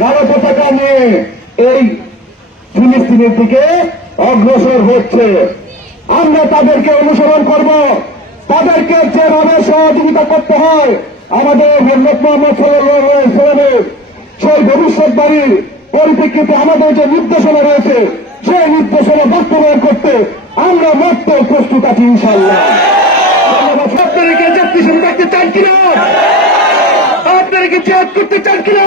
কালো পতাকা নিয়ে এই ফিলিস্তিনের দিকে অগ্রসর হচ্ছে। আমরা তাদেরকে অনুসরণ করব, তাদেরকে যেভাবে সহযোগিতা করতে হয় আমাদের হযরত মুহাম্মদ সাল্লাল্লাহু আলাইহি ওয়াসাল্লামের সেই ভবিষ্যৎবাণীর পরিপ্রেক্ষিতে আমাদের যে নির্দেশনা রয়েছে সেই নির্দেশনা বাস্তবায়ন করতে আমরা মাত্র প্রস্তুত আছি ইনশাআল্লাহ। আপনাদেরকে জাতীয় সঙ্গীত রাখতে চান কিনা? আপনাদেরকে জিহাদ করতে চান কিনা?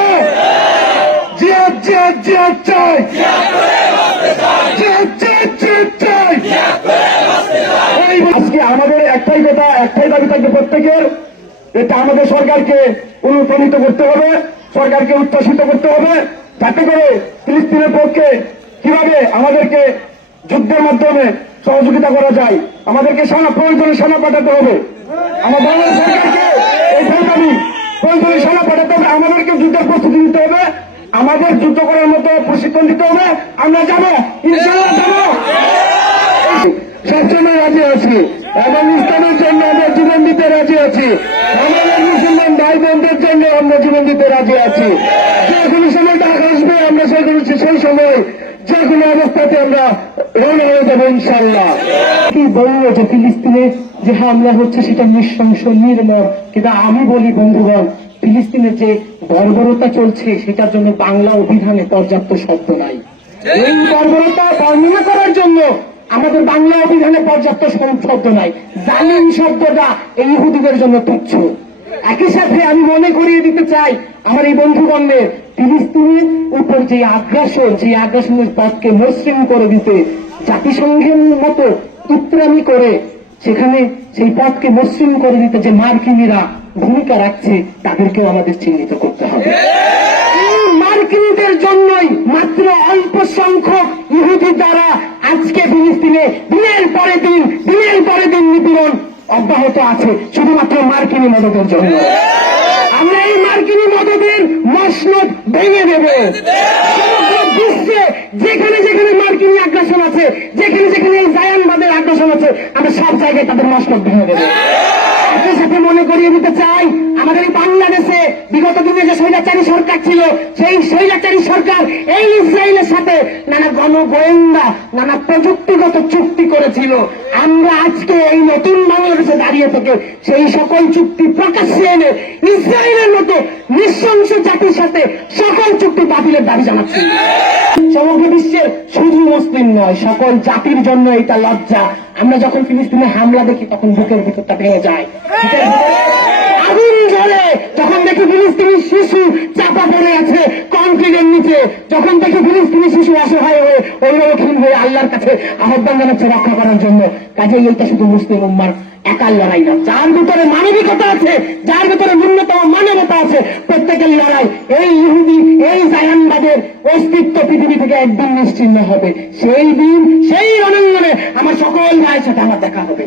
জিহাদ জিহাদ জিহাদ চাই, জিহাদ জিহাদ জিহাদ চাই। আজকে আমাদের একটাই কথা, একটাই দাবি থাকবে প্রত্যেকের, এটা আমাদের সরকারকে অনুপ্রাণিত করতে হবে, সরকারকে উচ্ছ্বাসিত করতে হবে, যাতে করে ফিলিস্তিনের পক্ষে কিভাবে আমাদেরকে যুদ্ধের মাধ্যমে সহযোগিতা করা যায়, আমাদেরকে প্রয়োজনে সেনা পাঠাতে হবে। আমাদের সরকারকে এই সরকারি প্রয়োজনে সেনা পাঠাতে হবে, আমাদেরকে যুদ্ধের প্রস্তুতি নিতে হবে, আমাদের যুদ্ধ করার মতো প্রশিক্ষণ দিতে হবে। আমরা যাবো, ইনশাআল্লাহ যাবো, সবসময় রাজি আছি এবং ইসলামের জন্য আমরা জীবন দিতে রাজি আছি। আমাদের মুসলমান ভাই বোনদের জন্য আমরা জীবন দিতে রাজি আছি। যে কোনো সময় ডাক আসবে আমরা সেই সময় যে কোনো অবস্থাতে আমরা রওনা হয়ে যাবো ইনশাআল্লাহ। কি বলবো যে ফিলিস্তিনে যে হামলা হচ্ছে সেটা নৃশংস নির্মম, কিন্তু আমি বলি বন্ধুগণ, ফিলিস্তিনের যে বর্বরতা চলছে সেটার জন্য বাংলা অভিধানে পর্যাপ্ত শব্দ নাই। এই বর্বরতা বর্ণনা করার জন্য আমাদের বাংলা অভিধানে পর্যাপ্ত শব্দ নাই। জালিম শব্দটা এই ইহুদিদের জন্য তুচ্ছ। একই সাথে আমি মনে করিয়ে দিতে চাই আমার এই বন্ধুগণদের, ফিলিস্তিনের উপর যে আগ্রাসন, সেই আগ্রাসনের পথকে মসৃণ করে দিতে জাতিসংঘের মতো উত্তরামি করে সেখানে সেই পথকে মসৃণ করে দিতে যে মার্কিনীরা ভূমিকা রাখছে তাদেরকেও আমাদের চিহ্নিত করতে হবে। মার্কিনীদের জন্যই মাত্র অল্প সংখ্যক ইহুদি দ্বারা আজকে ফিলিস্তিনে দিনের পরে দিন নিপীড়ন অব্যাহত আছে, শুধুমাত্র মার্কিনী মদদের জন্য। আমরা এই মার্কিনী মদদের মসনদ ভেঙে দেব। সমগ্র বিশ্বে যেখানে যেখানে মার্কিনী আগ্রাসন আছে, যেখানে যেখানে এই জায়ানবাদের আগ্রাসন আছে, আমরা সব জায়গায় তাদের মসনদ ভেঙে দেব। একই সাথে মনে করিয়ে দিতে চাই আমাদের এই বাংলাদেশে বিগত দিনে যে স্বৈরাচারী সরকার ছিল, সেই স্বৈরাচারী সরকার এই ইসরায়েলের সাথে নানা গণগোয়েন্দা, নানা প্রযুক্তিগত চুক্তি করেছিল। আমরা আজকে এই নতুন বাংলাদেশে দাঁড়িয়ে থেকে সেই সকল চুক্তি প্রকাশ্যে এনে ইসরায়েলের মতো নৃশংস জাতির সাথে সকল চুক্তি বাতিলের দাবি জানাচ্ছি। সমগ্র বিশ্বের শুধু মুসলিম নয়, সকল জাতির জন্য এটা লজ্জা। আমরা যখন ফিলিস্তিনে হামলা দেখি তখন বুকের ভিতরটা ভেঙে যায়, আগুন জ্বলে। যখন দেখি ফিলিস্তিনি শিশু চাপা পড়ে আছে কংক্রিটের নিচে, যখন দেখি ফিলিস্তিনি শিশু অসহায় হয়ে অন্যরকম হয়ে আল্লাহর কাছে আহ্বান জানাচ্ছে রক্ষা করার জন্য, কাজেই এইটা শুধু মুসলিম উম্মার একার লড়াই না, যার ভিতরে মানবিকতা আছে, যার ভিতরে ন্যূনতম মানবতা আছে, প্রত্যেকের লড়াই। এই ইহুদি, এই জায়ানবাদের অস্তিত্ব পৃথিবী থেকে একদিন নিশ্চিহ্ন হবে। সেই দিন, সেই রণাঙ্গনে আমার সকল ভাইয়ের সাথে আমার দেখা হবে।